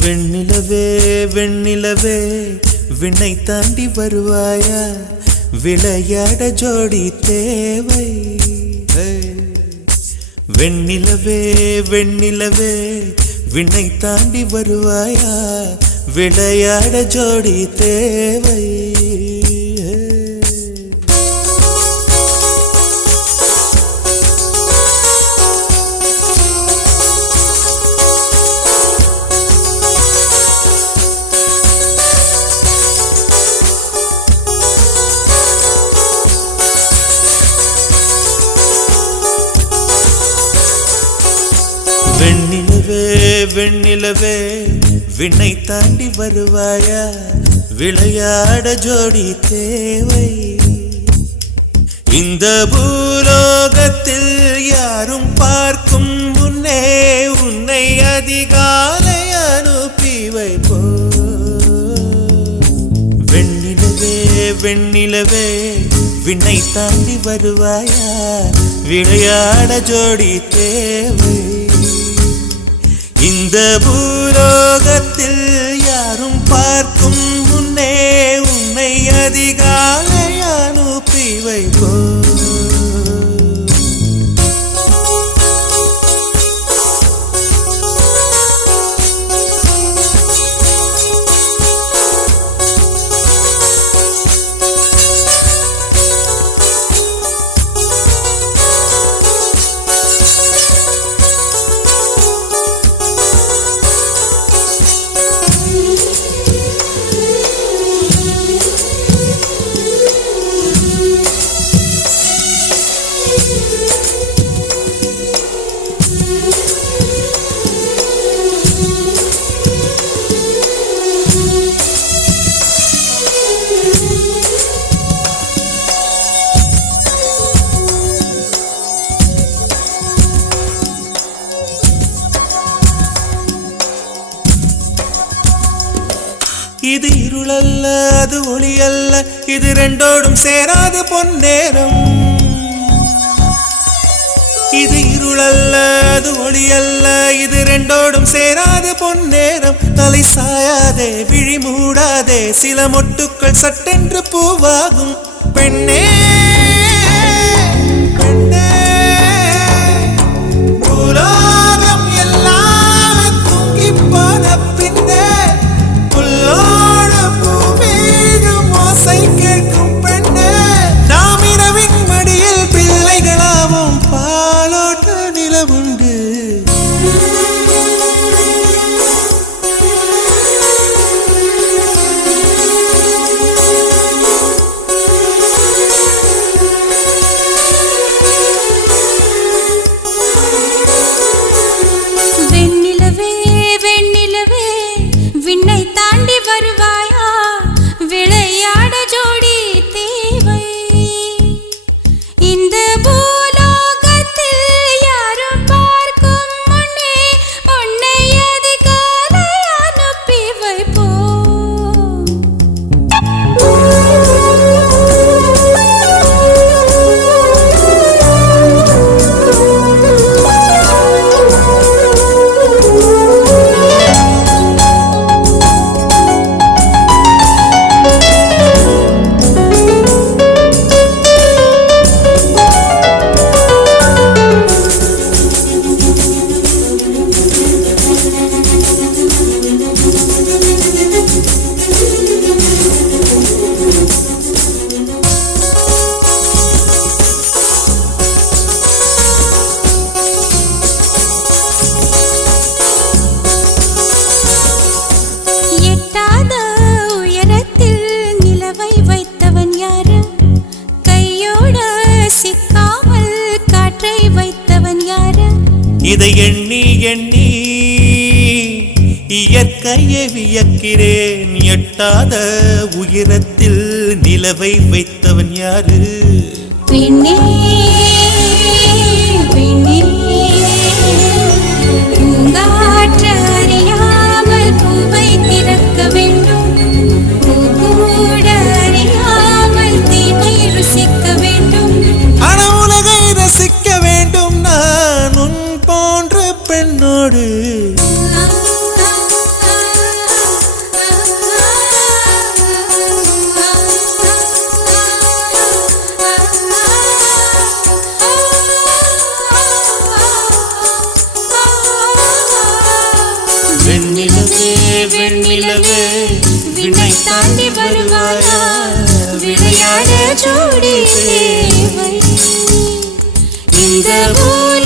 வெண்ணிலவே வெண்ணிலவே விண்ணை தாண்டி வருவாயா, விளையாட ஜோடி தேவை. வெண்ணிலவே வெண்ணிலவே விண்ணை தாண்டி வருவாயா, விளையாட ஜோடி தேவை. வெண்ணிலவே வெண்ணிலவே விண்ணை தாண்டி வருவாயா, விளையாட ஜோடி தேவை. இந்த பூலோகத்தில் யாரும் பார்க்கும் முன்னே உன்னை அதிகாலை அனுப்பி வைப்போ. வெண்ணிலவே வெண்ணிலவே விண்ணை தாண்டி வருவாயா, விளையாட ஜோடி தேவை. இந்த பூலோகத்தில் யாரும் பார்க்கும் முன்னே உன்னை அதிகாலை அனுப்பி வைப்போ. இது இருளல்ல அது ஒளியல்ல, இது ரெண்டோடும் சேராது பொன்னேரம். இது இருளல்ல அது ஒளியல்ல, இது ரெண்டோடும் சேராது பொன்னேரம். தலை சாயாதே விழி மூடாதே, சில மொட்டுக்கள் சட்டென்று பூவாகும். பெண்ணே பெண்ணே பூலோகம் எல்லாமே தூங்கி போன பின்னே புல்லோடு பூவீழும் ஓசை கேட்கும் பெண்ணே. நாம் இரவின் மடியில் பிள்ளைகளாவும் பாலோட்ட நிலவுண்டு. வெண்ணிலவே வெண்ணிலவே விண்ணை தாண்டி வருவாயா, விளையாட ஜோடி தேவை. இந்த பூலோகத்தில் யாரும் பார்க்கும் முன்னே உன்னை அதிகாலை அனுப்பி வைப்போ. எட்டாத உயரத்தில் நிலவை வைத்தவன் யாரு, கையோட சிக்காமல் காற்றை வைத்தவன் யாரு. இதை எண்ணி எண்ணி இயற்கையை வியக்கிறேன். எட்டாத உயரத்தில் நிலவை வைத்தவன் யாரு. பெண்ணே பெண்ணே பூங்காற்று அறியாமல் பூவை திறக்க வேண்டும், பூக்கூட அறியாமல் தீமை ருசிக்க வேண்டும். ஆனா உலகை ரசிக்க வேண்டும் நான் உன் போன்ற பெண்ணோடு. வெண்ணிலவே வெண்ணிலவே விண்ணை தாண்டி வருவாயா விளையாட ஜோடி சேவை இந்த ஊர்